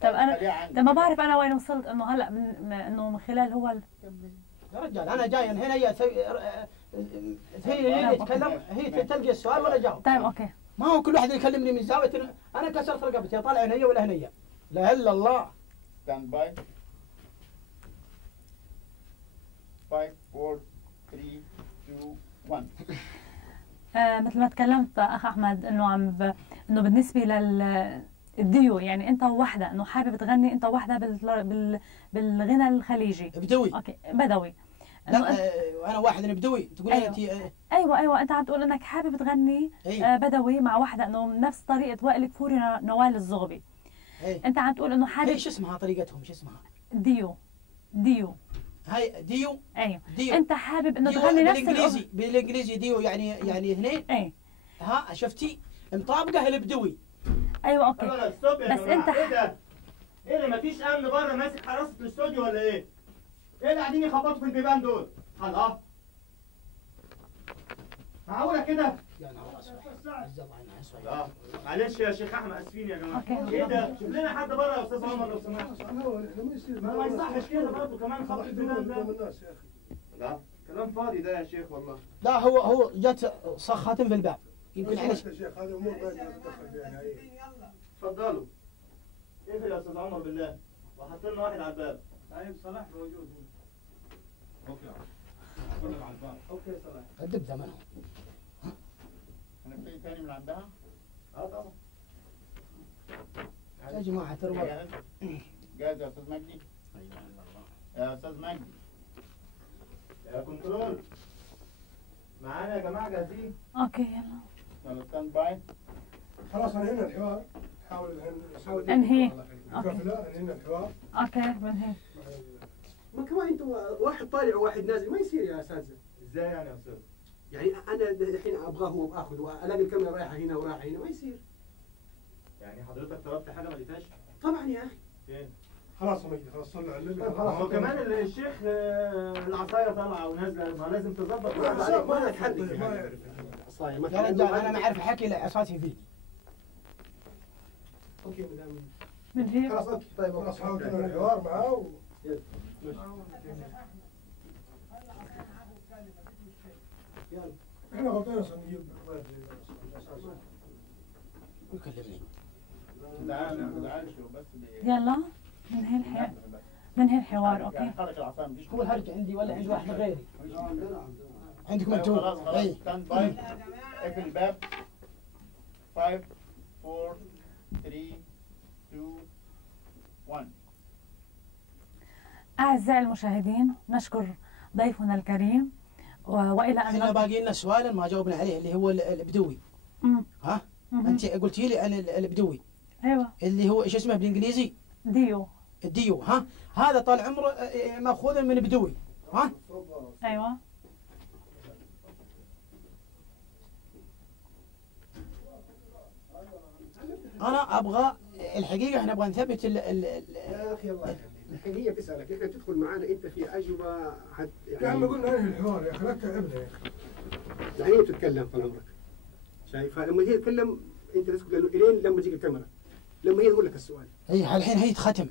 طب انا ما بعرف انا وين وصلت، انه هلا انه من خلال هو يا رجال انا جاي هنا هي تتكلم، هي تلقي السؤال ولا جاوب. طيب اوكي. ما هو كل واحد يكلمني من زاويه. انا كسرت رقبتي طالع هنا هي ولا هنا. لا الا الله. ستاند باي. 5 4 3 2 1. مثل ما تكلمت اخ احمد انه انه بالنسبه للديو يعني انت وحده، انه حابب تغني انت وحده بالغنى الخليجي بدوي. اوكي بدوي. لا انا واحد بدوي تقول أيوة. انت ايوه انت عم تقول انك حابب تغني بدوي مع وحده، انه نفس طريقه وائل الكفوري نوال الزغبي. انت عم تقول انه حابب. شو اسمها طريقتهم؟ شو اسمها؟ ديو هاي ديو. ايوه ديو. انت حابب انه تغني نفس بالانجليزي ديو يعني اثنين. اي ها شفتي مطابقه البدوي. ايوه اوكي. بس انت ايه ده؟ ايه اللي مفيش امن بره ماسك حراسه الاستوديو ولا ايه؟ ايه اللي قاعدين يخبطوا في البيبان دول؟ الله. معقوله كده؟ يا نهار اسود. لا معلش يا شيخ احمد، اسفين يا جماعه. ايه ده؟ شوف لنا حد بره يا استاذ عمر لو سمحت. ما يصحش كده برضه كمان خبط البيبان ده. لا كلام فاضي ده يا شيخ والله. لا هو جت صخات في الباب يمكن يا شيخ هذه امور ما نتدخل فيها نهائيا. اتفضلوا. اقفل يا استاذ عمر بالله وحط لنا واحد على الباب. طيب صلاح موجود. اوكي. كلهم على الباب. اوكي صلاح. هدب ثمنهم. هنبتدي تاني من عندها؟ طبعا. يا جماعة ترى جاهز؟ جاهز يا أستاذ مجدي؟ يا أستاذ مجدي. يا كنترول. معانا يا جماعة جاهزين؟ اوكي يلا. يلا ستاند باي. خلاص انهينا الحوار. حاول انهي. اوكي. انهينا الحوار. اوكي بنهي. ما كمان انتم واحد طالع وواحد نازل ما يصير يا اساتذه. ازاي يعني يا استاذ؟ يعني انا الحين ابغاه واخذ والاقي الكاميرا رايحه هنا ورايحه هنا ما يصير. يعني حضرتك طلبت حاجة ما لقيتهاش؟ طبعا يا اخي. فين؟ خلاص يا مجدي خلاص صلوا على النبي. هو كمان الشيخ العصايه طالعه ونازله، ما لازم تظبط. ما تحرك ما يعرف عصايه يا رجال انا ما اعرف حكي لعصاتي فيه. اوكي مدام بنهي. خلاص اوكي طيب خلاص حاول تنهي الحوار معاه يلا. احنا غلطانين اصلا نجيب يكلمني. يلا بنهي الحوار. بنهي الحوار اوكي. حرك العصا مفيش. هو الهرج عندي ولا عند واحد غيري؟ عندكم انتم؟ خلاص خلاص اي ستاند باي. اقفل الباب. 5 4 3 2 1. اعزائي المشاهدين نشكر ضيفنا الكريم والى ان احنا باقي لنا سؤال ما جاوبنا عليه اللي هو البدوي. ها؟ انت قلتي لي عن البدوي. ايوه. اللي هو ايش اسمه بالانجليزي؟ ديو. الديو. ها؟ هذا طال عمره ماخوذ من بدوي. ها؟ ايوه. انا ابغى الحقيقه احنا نبغى نثبت يا اخي الله يخليك. الحين هي بتسالك احنا تدخل معانا انت في اجوبه يا عم قلنا انهي الحوار يا اخي لا تتعبنا يا اخي. يعني هي بتتكلم طال عمرك شايف لما هي تتكلم انت تسكت الين لما تجيك الكاميرا لما هي تقول لك السؤال. هي الحين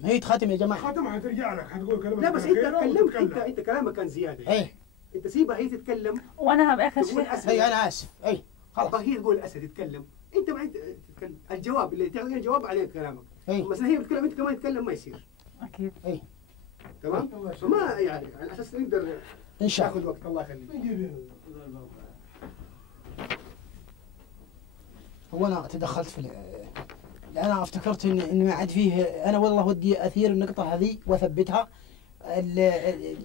هي تختم يا جماعه. ختم حترجع لك حتقول كلمه. لا بس انت تكلمت انت كلامك كان زياده. ايه انت سيبها هي تتكلم. وانا باخر شيء. اي انا اسف. اي خلاص. هي تقول اسد يتكلم انت بعد تتكلم الجواب اللي تعطيني الجواب عليه كلامك. اي بس هي بتتكلم انت كمان تتكلم ما يصير. اكيد. اي تمام؟ فما يعني على اساس نقدر ان شاء الله. ناخذ وقت الله يخليك. هو انا تدخلت في انا افتكرت ان ما عاد فيه. انا والله ودي اثير النقطه هذه واثبتها.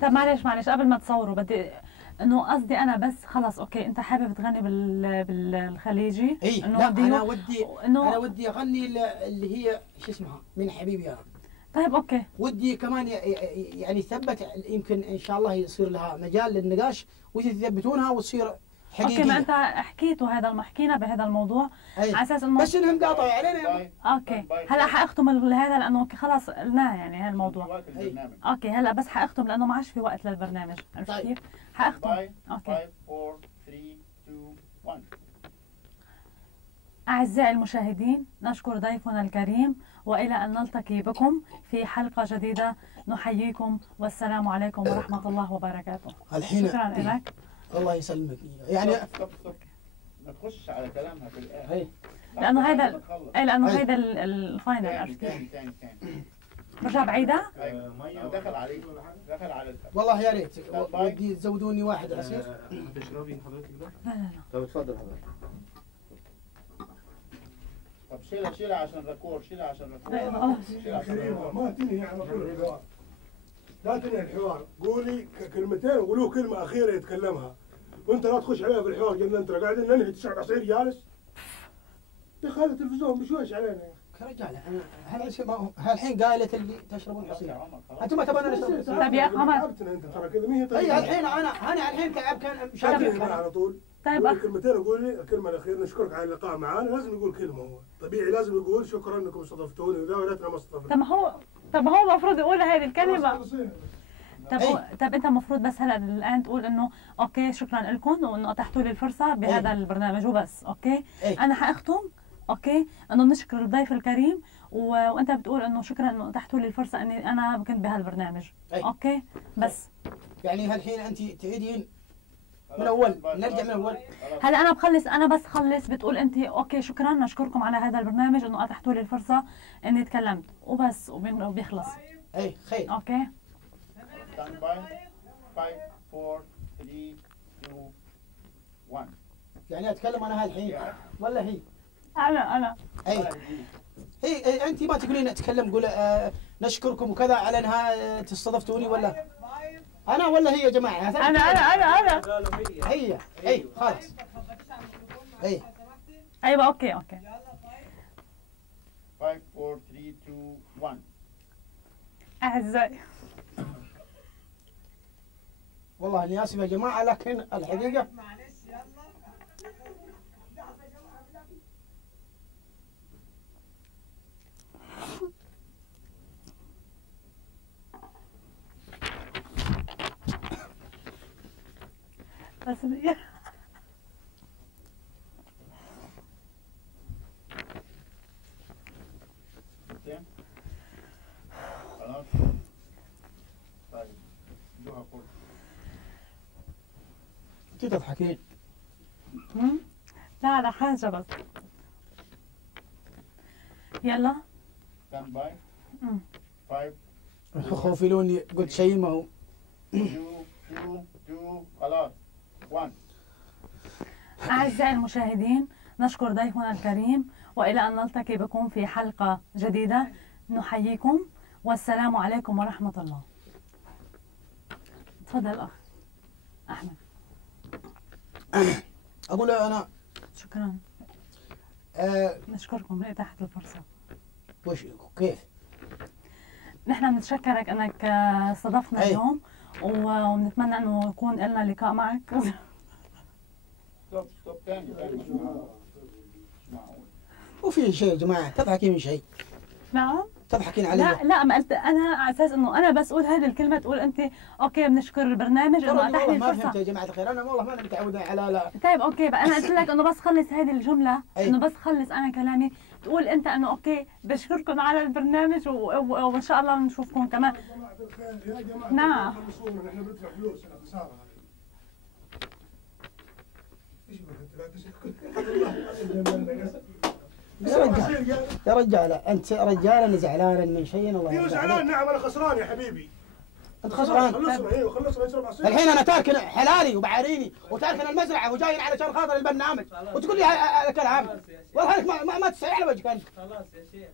طب معلش قبل ما تصوروا بدي انه قصدي انا بس خلص اوكي انت حابب تغني بالخليجي. اي لا انا ودي اغني اللي هي شو اسمها من حبيبي انا. طيب اوكي. ودي كمان يعني ثبت يمكن ان شاء الله يصير لها مجال للنقاش وتثبتونها وتصير حقيقية. اوكي ما انت حكيتوا هذا ما حكينا بهذا الموضوع على اساس انه بس انهم قاطعوا علينا. اوكي هلا حاختم هذا لانه خلاص قلناه يعني هالموضوع. اوكي هلا بس حاختم لانه ما عادش في وقت للبرنامج. عرفت كيف؟ حاختم. اوكي 5 4 3 2 1. أعزائي المشاهدين نشكر ضيفنا الكريم وإلى أن نلتقي بكم في حلقة جديدة نحييكم والسلام عليكم ورحمة الله وبركاته. الحين شكرا لك. الله يسلمك. يعني ما تخش على كلامها في الآخر. لأنه هيدا الفاينل. عرفت تاني برجع بعيدة؟ دخل عليك دخل على والله يا ريت ودي تزودوني واحد عصير. هتشربي حضرتك ده؟ لا. طب اتفضل حضرتك. طب شيلها عشان الركور. شيلها عشان الركور. ما تنهي على طول الحوار. لا تنهي الحوار. قولي كلمتين وقولوا كلمة أخيرة يتكلمها. وأنت لا تخش عليها في الحوار قلنا أنت قاعدين ننهي تشرب عصير جالس. يا خالد التلفزيون بشويش علينا يا رجال. انا هالحين قالت اللي تشربون عصير. انتم تبون نشرب. طيب يا قمر. انت ترى كذا ما هي طيب. اي الحين انا الحين تعب كان شايفين على طول. طيب كلمتين قولي الكلمة الأخيرة نشكرك على اللقاء معنا. لازم يقول كلمة هو طبيعي لازم يقول شكرا انكم استضفتوني وذا وليتنا ما استضفتنا. طب هو المفروض يقول هذه الكلمة. طب انت المفروض بس هلا الان تقول انه اوكي شكرا لكم وانه اتحتوا لي الفرصة بهذا البرنامج وبس. اوكي انا حاختم اوكي انه نشكر الضيف الكريم وانت بتقول انه شكرا انه اتحتوا لي الفرصة اني انا كنت بهالبرنامج. اوكي بس يعني هالحين انت تعيدين من اول نرجع من اول. هلا انا بس خلص بتقول انت اوكي شكرا نشكركم على هذا البرنامج انه اتحتوا لي الفرصه اني تكلمت وبس وبيخلص. اي خير. اوكي stand by 5 4 3 2 1. يعني اتكلم انا هالحين ولا هي؟ انا هي انت ما تقولين اتكلم قول نشكركم وكذا على انها استضفتوني ولا انا ولا هي يا جماعه؟ انا هي اي خلاص اي ايوه اوكي 5 4 3 2 1. اعزائي والله اني اسف يا جماعه لكن الحقيقه بس خلاص طيب دوها فوق. انت تضحكين لا حاجه بس يلا ستاند باي. 5 خوفي لوني قلت شيء ما هو 2 خلاص 1. أعزائي المشاهدين نشكر ضيفنا الكريم وإلى أن نلتقي بكم في حلقة جديدة نحييكم والسلام عليكم ورحمة الله. تفضل أخ أحمد. أقول أنا شكرا نشكركم لإتاحة الفرصة. وش كيف؟ نحن بنتشكرك أنك استضفتنا اليوم ونتمنى أنه يكون لنا لقاء معك. ستوب تاني وفي شيء يا جماعة تضحكين من شيء؟ نعم تضحكين علي؟ لا ما قلت انا على اساس انه انا بس اقول هذه الكلمه تقول انت اوكي بنشكر البرنامج انه اتاح لي الفرصه. ما فهمت يا جماعة الخير انا والله ما متعود على لا. طيب اوكي بقى انا قلت لك انه بس خلص هذه الجمله انه بس خلص انا كلامي تقول انت انه اوكي بشكركم على البرنامج وان شاء الله نشوفكم كمان. يا جماعة نعم خلصونا نحن بندفع فلوس انا خسارة يا رجال انت رجال انا زعلان من شيء الله يرضى عليك. زعلان نعم انا خسران يا حبيبي. انت خسران؟ خلصنا ايوه خلصنا نشرب عصير. الحين انا تاركن حلالي وبعاريني وتاركن المزرعه وجايين علشان خاطر البرنامج وتقول لي هذا كلام والله هيك ما تستحي على وجهك انت. خلاص يا شيخ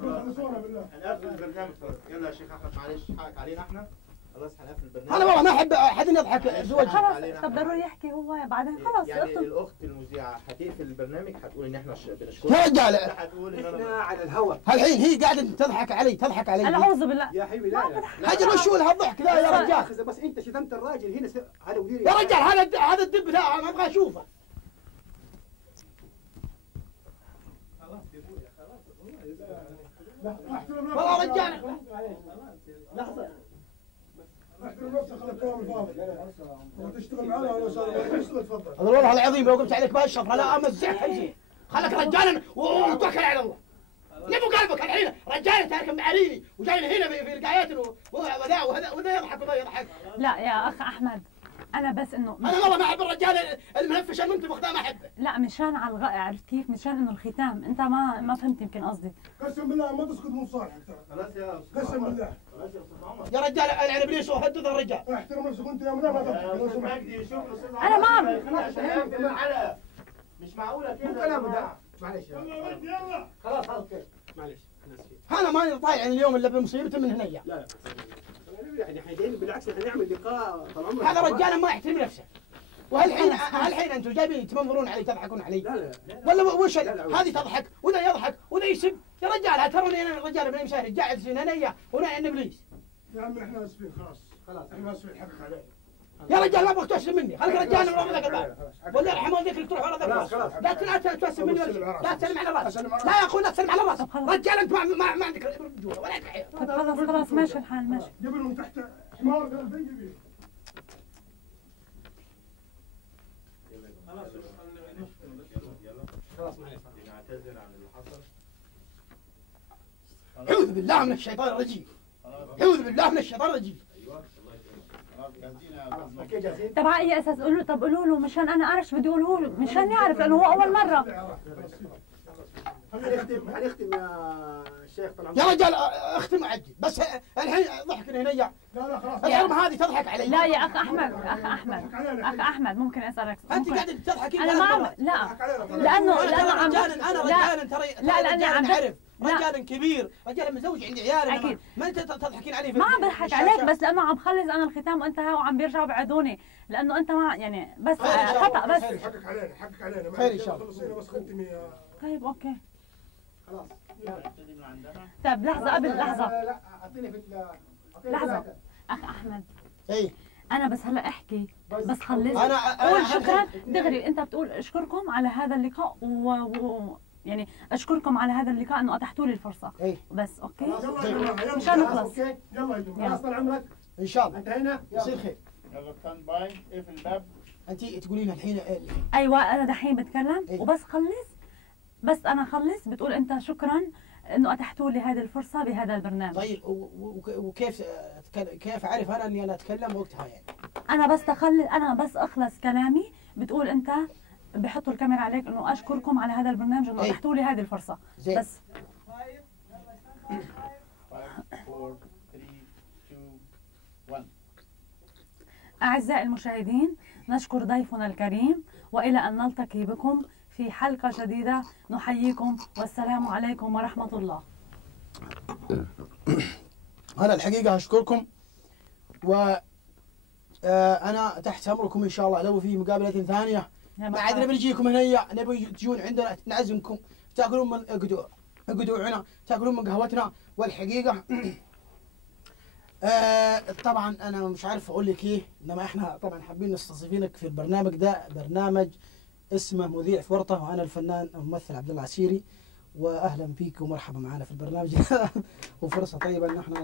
خلصونا بالله. هنقفل البرنامج. يلا يا شيخ احمد معلش حقك علينا احنا. خلاص هنقفل البرنامج. انا والله ما احب احد يضحك بوجهي. خلاص طب ضروري يحكي هو بعدين خلاص يعني الاخت المذيعه هتقفل البرنامج هتقول ان احنا بنشكرك. يا رجال هتقول ان احنا على الهواء. الحين هي قاعده تضحك علي اعوذ بالله يا حبيبي لا حاجه وشو هالضحك ذا يا رجال. بس انت شتمت الراجل هنا هذا مدير يا رجال هذا الدب ذا ما ابغى اشوفه. خلاص يا ابويا خلاص والله رجال لحظة احترم نفسك على الكلام الفاضي. وتشتغل معنا ولا صار تشتغل تفضل. والله العظيم لو قمت عليك بشرف لا امزحك زين. خلك رجالا وتوكل على الله. نبو قلبك الحين رجال تارك معاريني وجايين هنا في القايات وذا يضحك وذا يضحك. لا يا اخ احمد انا بس انه انا والله ما احب الرجال المنفش المنتفخ ذا ما احبه. لا مشان على عرفت كيف مشان انه الختام انت ما فهمت يمكن قصدي. قسم بالله ما تسكت من صالحك ترى. خلاص يا قسم بالله. خلاص يا استاذ عمر. يا رجال العن ابليس وهدد الرجال. احترم نفسك انت يا منى ما تضحك. مجدي شوف الاستاذ انا ما عم عشان يقفل الحلقه. مش معقوله كده. كلامه ده معلش يلا خلاص معلش انا ماني طايع اليوم الا بمصيبته من هنيا. لا احنا جايين بالعكس احنا نعمل لقاء طال عمرك. هذا رجال ما يحترم نفسه. وهالحين انتم جايبين تمنظرون علي تضحكون علي. لا ولا وش هذه تضحك وذا يضحك وذا يسب. يا رجال تروني انا الرجال بن مشاهد قاعد في هنيا ونعن ابليس. يا عمي احنا اسفين خلاص احنا اسفين حقك علينا. يا رجال ما ابغاك توسم مني خليك رجال من ورا ذاك الباب. ولا يرحم والديك اللي تروح ورا ذاك الباب. لا توسم مني لا تسلم على راسي. لا يا اخوي لا تسلم على راسي. رجال انت ما عندك رجوله ولا تحية. خلاص ماشي الحال ماشي. جبلهم تحت حمار قلبي جبين. خلاص معلش نعتذر عن اللي حصل. اعوذ بالله من الشيطان الرجيم. اعوذ بالله من الشيطان الرجيم. طب على اي اساس قولوا له مشان انا اعرف شو بدي اقوله له مشان يعرف لانه هو اول مره. هنختم يا شيخ طال عمرك. يا رجال اختم عجل بس الحين ضحك هنا لا خلاص الحرمه هذه تضحك علي. لا يا اخ احمد، اخ احمد ممكن اسالك؟ انت قاعده تضحكين. انا ما لا لانه عم انا رجال ترى لا لاني عم نعرف رجال كبير، رجال متزوج عندي عيال. اكيد ما انت تضحكين علي. ما عم بضحك عليك، بس لانه عم خلص انا الختام وانت ها وعم بيرجعوا بعدوني، لانه انت ما يعني بس خطا بس. حقك علينا خير ان شاء الله. خلصينا بس ختمي. طيب اوكي خلاص نبتدي من عندنا. طيب لحظه قبل لحظه لا اعطيني في لحظه اخ احمد. اي انا بس هلا احكي بس خلص انا قول شكرا دغري. انت بتقول اشكركم على هذا اللقاء يعني اشكركم على هذا اللقاء انه اتحتوا لي الفرصه. بس اوكي مشان نخلص. يلا خلاص طال عمرك ان شاء الله انتهينا. يصير خير. يلا ستاند باي، اقفل الباب. انت تقولين الحين ايوه انا دحين بتكلم وبس خلص. بس انا خلص بتقول انت شكرا انه اتحتوا لي هذه الفرصه بهذا البرنامج. طيب وكيف كيف اعرف انا اني انا اتكلم وقتها يعني؟ انا بس اخلص كلامي بتقول انت بحطوا الكاميرا عليك انه اشكركم على هذا البرنامج انه اتحتوا لي هذه الفرصه. بس 5 4 3 2 1. اعزائي المشاهدين نشكر ضيفنا الكريم والى ان نلتقي بكم في حلقة جديدة. نحييكم والسلام عليكم ورحمة الله. أنا الحقيقة أشكركم أنا تحت أمركم إن شاء الله. لو في مقابلة ثانية بعد نبي نجيكم هنا، نبي تجون عندنا نعزمكم تاكلون من قدوعنا، تاكلون من قهوتنا. والحقيقة طبعا أنا مش عارف أقول لك إيه، إنما إحنا طبعا حابين نستضيفينك في البرنامج ده. برنامج اسمه مذيع في ورطة، وأنا الفنان الممثل عبد الله العسيري، وأهلا بيك ومرحبا معنا في البرنامج. وفرصة طيبة إن احنا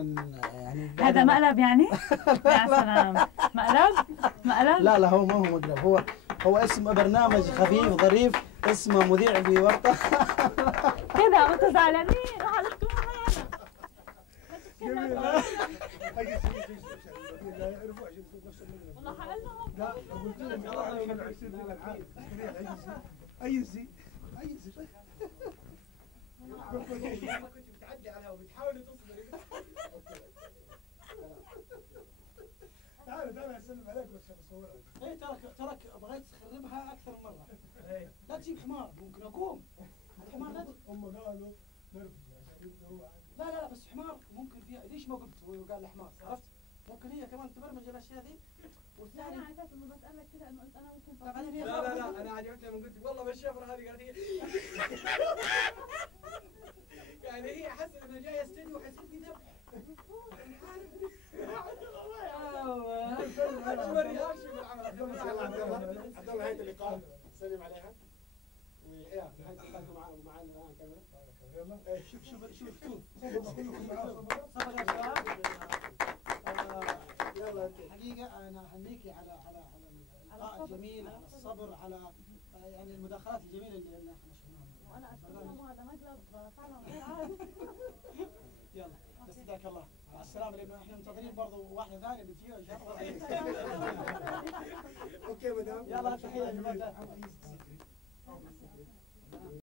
يعني هذا مقلب يعني؟ يا سلام، مقلب؟ لا هو ما هو مقلب، هو اسم برنامج خفيف ظريف اسمه مذيع في ورطة. كذا أنتوا زعلانين؟ والله حقل لهم. لا قلت لهم يلا يصير لنا الحال. ايزي كنت بتعدي عليها وبتحاولي تصبري. تعال اسلم عليك بس بصورك. اي ترك بغيت تخربها اكثر من مره. لا تجيب حمار، ممكن اقوم. الحمار لا هم قالوا نرفز لا بس حمار ممكن فيها. ليش ما قلت وقال لي حمار؟ عرفت؟ ممكن هي كمان تبرمج الاشياء ذي. والثاني انا عرفت انه بسالك كذا انه انت انا ممكن. لا انا عجبتني لما قلت والله بالشفره هذه قالت هي. يعني هي حست انها جايه استديو وحسيت في ذبح. عبد الله هيئة اللقاء سلم عليها ويا هيئة اللقاء معنا الان كاميرا. يلا شوف يلا حقيقة أنا أهنيكي على اللقاء الجميل، على الصبر، على يعني المداخلات الجميلة اللي احنا شفناها. وأنا أشكركم، هذا مقلب فعلا غير عادي. يلا بس جزاك الله مع السلامة، لأنه احنا منتظرين برضه واحدة ثانية بتجينا إن شاء الله. اوكي مدام. يلا تحية لله.